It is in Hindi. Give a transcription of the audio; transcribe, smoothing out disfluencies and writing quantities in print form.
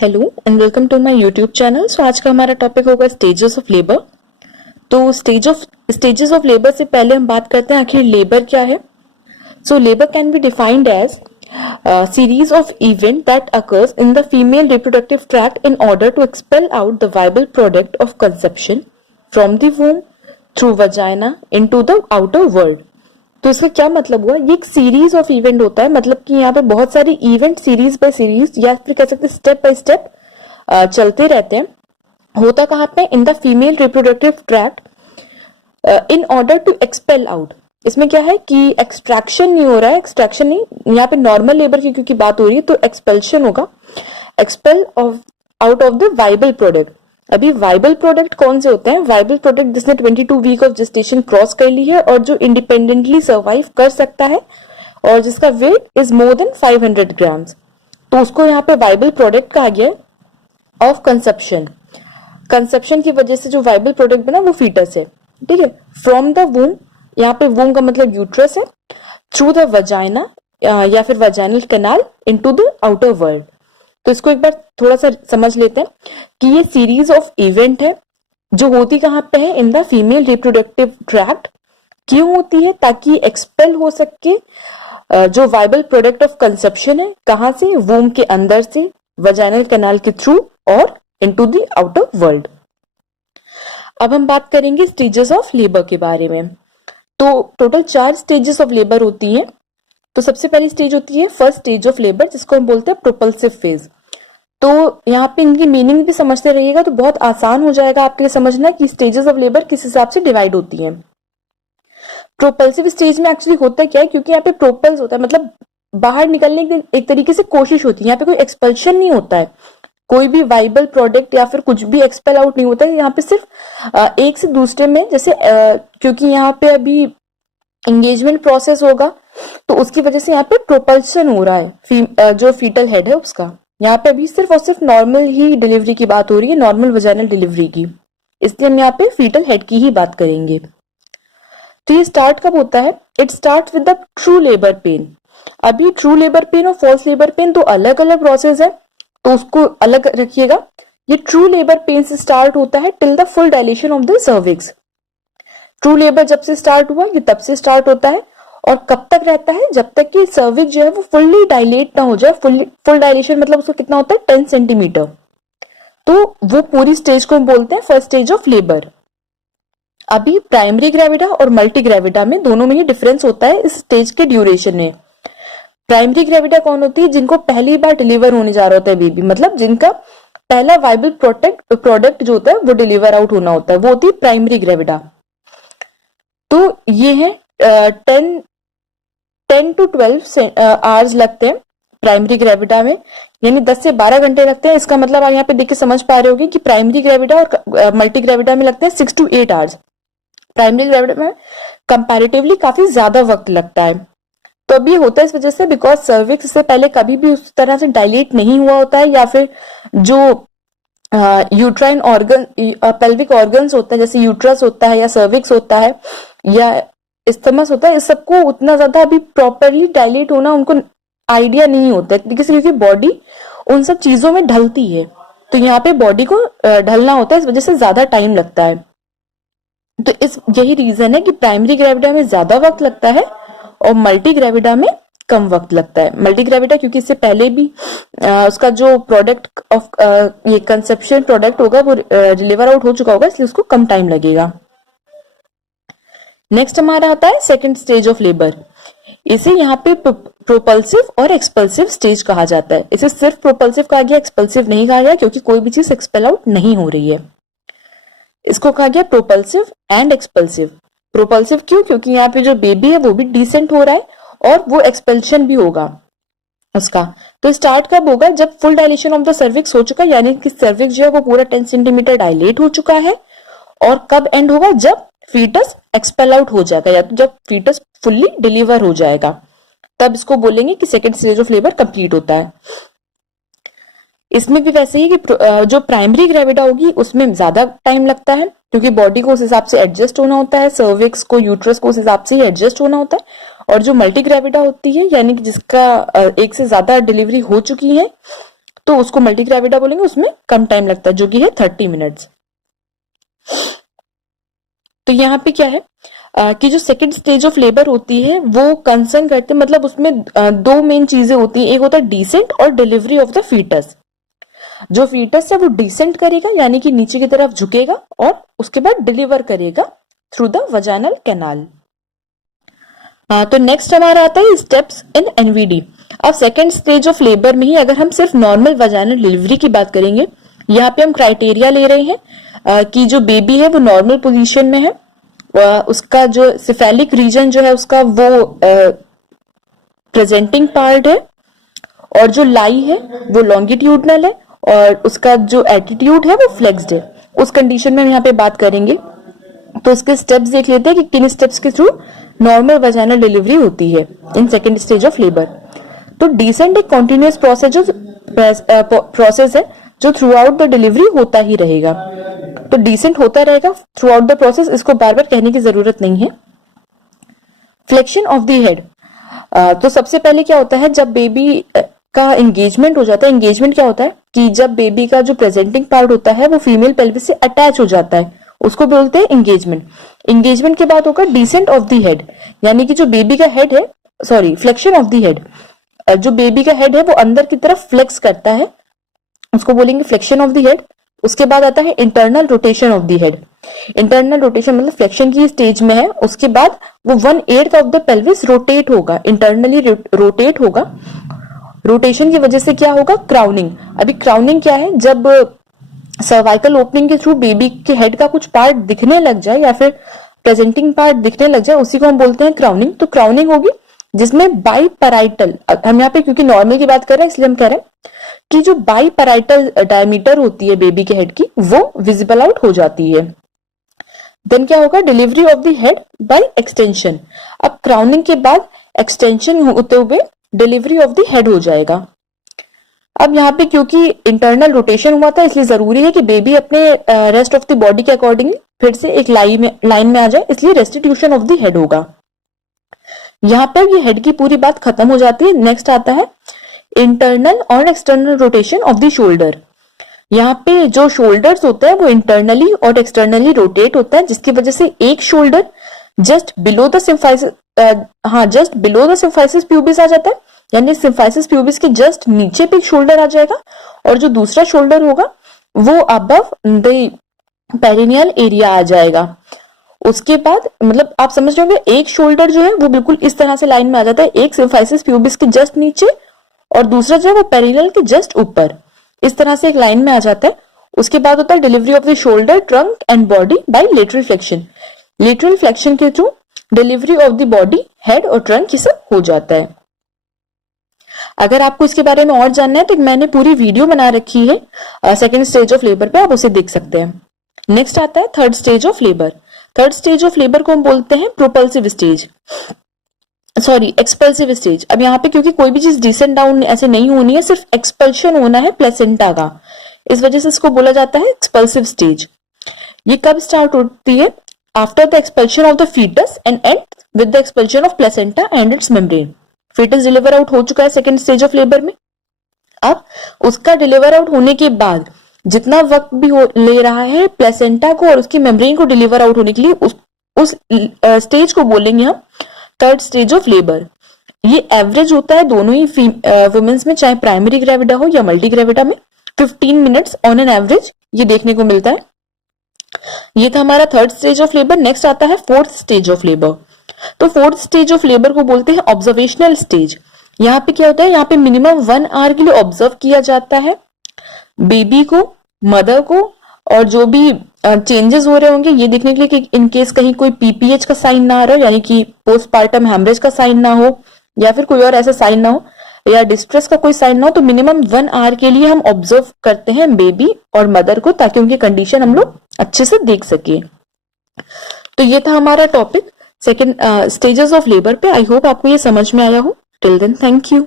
Hello and welcome to my YouTube channel. So आज का हमारा टॉपिक होगा स्टेजेस ऑफ लेबर। तो स्टेजेस ऑफ लेबर से पहले हम बात करते हैं आखिर लेबर क्या है। So labour can be defined as series of event that occurs in the female reproductive tract in order to expel out the viable product of conception from the womb through vagina into the outer world। तो इसका क्या मतलब हुआ, ये एक सीरीज ऑफ इवेंट होता है, मतलब कि यहाँ पे बहुत सारी इवेंट सीरीज बाय सीरीज या फिर कह सकते स्टेप बाय स्टेप चलते रहते हैं। होता कहाँ पे, in the female reproductive tract in order to expel out. इसमें क्या है कि एक्सट्रैक्शन नहीं हो रहा है, एक्सट्रैक्शन नहीं, यहाँ पे नॉर्मल लेबर की क्योंकि बात हो रही है तो एक्सपेल्शन होगा, expel of out of the viable product. अभी वाइबल प्रोडक्ट कौन से होते हैं? वाइबल प्रोडक्ट जिसने 22 वीक ऑफ जेस्टेशन क्रॉस कर ली है और जो इंडिपेंडेंटली सर्वाइव कर सकता है और जिसका weight is more than 500 grams, तो उसको यहाँ पे वाइबल प्रोडक्ट कहा गया है ऑफ कंसेप्शन। कंसेप्शन की वजह से जो वाइबल प्रोडक्ट बना वो फीटस है, ठीक है। फ्रॉम द वूम, यहाँ पे वूम का मतलब यूट्रस है, थ्रू द वजाइना या फिर vaginal canal into the outer world. तो इसको एक बार थोड़ा सा समझ लेते हैं कि ये सीरीज ऑफ इवेंट है जो होती कहाँ पे है, इन द फीमेल रिप्रोडक्टिव ट्रैक्ट। क्यों होती है? ताकि एक्सपेल हो सके जो वाइबल प्रोडक्ट ऑफ कंसेप्शन है, कहां से? वूम के अंदर से, वजाइनल कैनाल के थ्रू और इनटू द आउटर वर्ल्ड। अब हम बात करेंगे स्टेजेस ऑफ लेबर के बारे में। तो टोटल 4 स्टेजेस ऑफ लेबर होती हैं। तो सबसे पहली स्टेज होती है फर्स्ट स्टेज ऑफ लेबर, जिसको हम बोलते हैं प्रोपल्सिव फेज। तो यहाँ पे इनकी मीनिंग भी समझते रहिएगा तो बहुत आसान हो जाएगा आपके लिए समझना कि स्टेजेस ऑफ लेबर किस हिसाब से डिवाइड होती हैं। प्रोपल्सिव स्टेज में एक्चुअली होता क्या है, क्योंकि यहाँ पे प्रोपल्स होता है मतलब बाहर निकलने की एक तरीके से कोशिश होती है, यहाँ पे कोई एक्सपल्शन नहीं होता है, कोई भी वाइबल प्रोडक्ट या फिर कुछ भी एक्सपेल आउट नहीं होता है। यहाँ पे सिर्फ एक से दूसरे में जैसे क्योंकि यहाँ पे अभी एंगेजमेंट प्रोसेस होगा तो उसकी वजह से यहाँ पे प्रोपल्शन हो रहा है जो फीटल हेड है उसका। यहाँ पे अभी सिर्फ और सिर्फ नॉर्मल ही डिलीवरी की बात हो रही है, नॉर्मल वजाइनल डिलीवरी की, इसलिए हम यहाँ पे फीटल हेड की ही बात करेंगे। तो ये स्टार्ट कब होता है? It start with the true labour pain. अभी ट्रू लेबर पेन और फॉल्स लेबर पेन तो अलग अलग प्रोसेस है, तो उसको अलग रखिएगा। ये ट्रू लेबर पेन से स्टार्ट होता है till the full dilation of the cervix. True labour जब से स्टार्ट हुआ ये तब से स्टार्ट होता है और कब तक रहता है? जब तक कि सर्विक्स जो है वो फुल्ली डायलेट ना हो जाए। फुल डायलेशन मतलब उसको कितना होता है? 10 सेंटीमीटर। तो वो पूरी स्टेज को हम बोलते हैं फर्स्ट स्टेज ऑफ लेबर। अभी प्राइमरी ग्रेविडा और मल्टी ग्रेविडा में दोनों में ही डिफरेंस होता है इस स्टेज के ड्यूरेशन में। प्राइमरी ग्रेविडा कौन होती है? जिनको पहली बार डिलीवर होने जा रहा होता है बेबी, मतलब जिनका पहला वाइबल प्रोडक्ट जो होता है वो डिलीवर आउट होना होता है, वो होती है प्राइमरी ग्रेविडा। तो ये है 10 to 12 आवर्स लगते हैं प्राइमरी ग्रेविडा में, यानी 10 से 12 घंटे लगते हैं। इसका मतलब आप यहाँ पे देख के समझ पा रहे होगे कि प्राइमरी ग्रेविडा और मल्टी ग्रेविडा में लगते हैं 6 to 8 आवर्स। प्राइमरी ग्रेविडा में कंपैरेटिवली काफी ज्यादा वक्त लगता है। तो अब ये होता है इस वजह से बिकॉज सर्विक्स इससे पहले कभी भी उस तरह से डायलेट नहीं हुआ होता है, या फिर जो यूट्राइन ऑर्गन पेल्विक ऑर्गन्स होता है जैसे यूट्रस होता है या सर्विक्स होता है या इस्थमस होता है, इस सबको उतना ज्यादा अभी प्रॉपरली डायलेट होना उनको आइडिया नहीं होता है, क्योंकि बॉडी उन सब चीजों में ढलती है। तो यहाँ पे बॉडी को ढलना होता है, इस वजह से ज्यादा टाइम लगता है। तो यही रीजन है कि प्राइमरी ग्रेविडा में ज्यादा वक्त लगता है और मल्टी ग्रेविडा में कम वक्त लगता है। मल्टी ग्रेविडा क्योंकि इससे पहले भी उसका जो प्रोडक्ट ऑफ ये कंसेप्शन प्रोडक्ट होगा वो डिलीवर आउट हो चुका होगा, इसलिए उसको कम टाइम लगेगा। नेक्स्ट हमारा आता है सेकंड स्टेज ऑफ लेबर। इसे यहाँ पे प्रोपल्सिव और एक्सपल्सिव स्टेज कहा जाता है। इसे सिर्फ प्रोपल्सिव कहा गया, एक्सपल्सिव नहीं कहा गया, क्योंकि कोई भी चीज एक्सपेल आउट नहीं हो रही है। इसको कहा गया प्रोपल्सिव एंड एक्सपल्सिव। प्रोपल्सिव क्यों? क्योंकि यहाँ पे जो बेबी है वो भी डिसेंट हो रहा है और वो एक्सपेल्शन भी होगा उसका। तो स्टार्ट कब होगा? जब full dilation of the cervix हो चुका है, यानी कि सर्विक्स जो है वो पूरा 10 सेंटीमीटर डायलेट हो चुका है। और कब एंड होगा? जब फीटस एक्सपेल आउट हो जाएगा, या तो जब फीटस फुल्ली डिलीवर हो जाएगा, तब इसको बोलेंगे कि second stage of labour complete होता है। इसमें भी वैसे ही कि जो प्राइमरी ग्रेविडा होगी उसमें ज्यादा टाइम लगता है, क्योंकि बॉडी को उस हिसाब से एडजस्ट होना होता है, सर्विक्स को यूट्रस को उस हिसाब से ही एडजस्ट होना होता है। और जो मल्टी ग्रेविडा होती है, यानी कि जिसका एक से ज्यादा डिलीवरी हो चुकी है, तो उसको मल्टी ग्रेविडा बोलेंगे, उसमें कम टाइम लगता है जो कि है 30 मिनट्स। तो यहाँ पे क्या है कि जो सेकंड स्टेज ऑफ लेबर होती है वो कंसर्न करते हैं, मतलब उसमें दो मेन चीजें होती हैं, एक होता है डिसेंट और डिलीवरी ऑफ द फीटस। जो फीटस है वो डिसेंट करेगा यानी कि नीचे की तरफ झुकेगा और उसके बाद डिलीवर करेगा थ्रू द वजाइनल कैनाल। तो नेक्स्ट हमारा आता है स्टेप्स इन एनवीडी। अब सेकेंड स्टेज ऑफ लेबर में ही अगर हम सिर्फ नॉर्मल वजाइनल डिलीवरी की बात करेंगे, यहाँ पे हम क्राइटेरिया ले रहे हैं कि जो बेबी है वो नॉर्मल पोजीशन में है, उसका जो सिफेलिक रीजन जो है उसका वो प्रेजेंटिंग पार्ट है, और जो लाई है वो लॉन्गिट्यूडनल है, और उसका जो एटीट्यूड है वो फ्लेक्स्ड है। उस कंडीशन में हम यहाँ पे बात करेंगे। तो उसके स्टेप्स देख लेते हैं कि किन स्टेप्स के थ्रू नॉर्मल वजाइनल डिलीवरी होती है in second stage of labour. तो डिसेंट एक कॉन्टिन्यूअस प्रोसेस है जो थ्रू आउट द डिलीवरी होता ही रहेगा। तो डिसेंट होता रहेगा थ्रू आउट द प्रोसेस, इसको बार बार कहने की जरूरत नहीं है। फ्लेक्शन ऑफ द हेड, तो सबसे पहले क्या होता है जब बेबी का एंगेजमेंट हो जाता है। एंगेजमेंट क्या होता है कि जब बेबी का जो प्रेजेंटिंग पार्ट होता है वो फीमेल पेल्विस से अटैच हो जाता है, उसको बोलते हैं एंगेजमेंट। एंगेजमेंट के बाद होगा डिसेंट ऑफ द हेड, यानी कि जो बेबी का हेड है, sorry flexion of the head, जो बेबी का हेड है वो अंदर की तरफ फ्लेक्स करता है, उसको बोलेंगे फ्लेक्शन ऑफ द हेड। उसके बाद आता है internal rotation of the head. Internal rotation मतलब फ्लेक्शन की स्टेज में है, उसके बाद वो 1/8 ऑफ द पेल्विस रोटेट होगा, इंटरनली रोटेट होगा। रोटेशन की वजह से क्या होगा, क्राउनिंग। अभी क्राउनिंग क्या है, जब सर्वाइकल ओपनिंग के थ्रू बेबी के हेड का कुछ पार्ट दिखने लग जाए या फिर प्रेजेंटिंग पार्ट दिखने लग जाए, उसी को हम बोलते हैं क्राउनिंग। तो क्राउनिंग होगी जिसमें बाईपैराइटल, हम यहाँ पे क्योंकि नॉर्मल की बात कर रहे हैं इसलिए हम कह रहे हैं कि जो बाईपैराइटल डायमीटर होती है बेबी के हेड की वो विजिबल आउट हो जाती है। देन क्या होगा, delivery of the head by extension. अब क्राउनिंग के बाद एक्सटेंशन होते हुए डिलीवरी ऑफ द हेड हो जाएगा। अब यहाँ पे क्योंकि इंटरनल रोटेशन हुआ था इसलिए जरूरी है कि बेबी अपने रेस्ट ऑफ द बॉडी के अकॉर्डिंग फिर से एक लाइन में आ जाए, इसलिए रेस्टिट्यूशन ऑफ द हेड होगा। यहाँ पर ये हेड की पूरी बात खत्म हो जाती है। नेक्स्ट आता है इंटरनल और external rotation of the shoulder. यहाँ पे जो शोल्डर्स होते हैं वो इंटरनली और एक्सटर्नली रोटेट होता है, जिसकी वजह से एक shoulder just below the symphysis pubis आ जाता है, यानी सिम्फाइसिस प्यूबिस के जस्ट नीचे पे एक शोल्डर आ जाएगा, और जो दूसरा शोल्डर होगा वो अबव द पेरिनियल एरिया आ जाएगा। उसके बाद मतलब आप समझ रहे होंगे, एक शोल्डर जो है वो बिल्कुल इस तरह से लाइन में आ जाता है, एक सिम्फाइसिस प्यूबिस के जस्ट नीचे और दूसरा जो है वो पेरिनियल के जस्ट ऊपर, इस तरह से एक लाइन में आ जाता है। उसके बाद होता है delivery of the shoulder, trunk and body by lateral flexion. Lateral flexion के through delivery of the body, head और ट्रंक ये सब हो जाता है। अगर आपको इसके बारे में और जानना है तो मैंने पूरी वीडियो बना रखी है सेकेंड स्टेज ऑफ लेबर पे, आप उसे देख सकते हैं। नेक्स्ट आता है third stage of labour. Third stage of labour को हम बोलते हैं प्रोपल्सिव स्टेज, सॉरी एक्सपल्सिव स्टेज। अब यहाँ पे क्योंकि कोई भी चीज डिसेंट डाउन ऐसे नहीं होनी है, सिर्फ एक्सपल्शन होना है प्लेसेंटा का, इस वजह से इसको बोला जाता है एक्सपल्सिव स्टेज। ये कब स्टार्ट होती है, after the expulsion of the foetus and end with the expulsion of placenta and its membrane. Foetus deliver out हो चुका है सेकेंड स्टेज ऑफ लेबर में। अब उसका डिलीवर आउट होने के बाद जितना वक्त भी ले रहा है प्लेसेंटा को और उसकी मेम्ब्रेन को डिलीवर आउट होने के लिए, उस स्टेज को बोलेंगे हम थर्ड स्टेज ऑफ लेबर। ये एवरेज होता है दोनों ही वुमेन्स में, चाहे प्राइमरी ग्रेविडा हो या मल्टी ग्रेविडा में, 15 मिनट्स ऑन एन एवरेज ये देखने को मिलता है। ये था हमारा third stage of labour. Next आता है फोर्थ स्टेज ऑफ लेबर। तो फोर्थ स्टेज ऑफ लेबर को बोलते हैं ऑब्जर्वेशनल स्टेज। यहाँ पे क्या होता है, यहाँ पे मिनिमम 1 आवर के लिए ऑब्जर्व किया जाता है बेबी को, मदर को, और जो भी चेंजेस हो रहे होंगे ये देखने के लिए कि इनकेस कहीं कोई पीपीएच का साइन ना आ रहा हो, यानी कि पोस्टपार्टम हेमरेज का साइन ना हो या फिर कोई और ऐसा साइन ना हो या डिस्ट्रेस का कोई साइन ना हो, तो मिनिमम 1 आवर के लिए हम ऑब्जर्व करते हैं बेबी और मदर को, ताकि उनकी कंडीशन हम लोग अच्छे से देख सके। तो ये था हमारा topic second stages of labour पे। आई होप आपको ये समझ में आया हो। Till then thank you.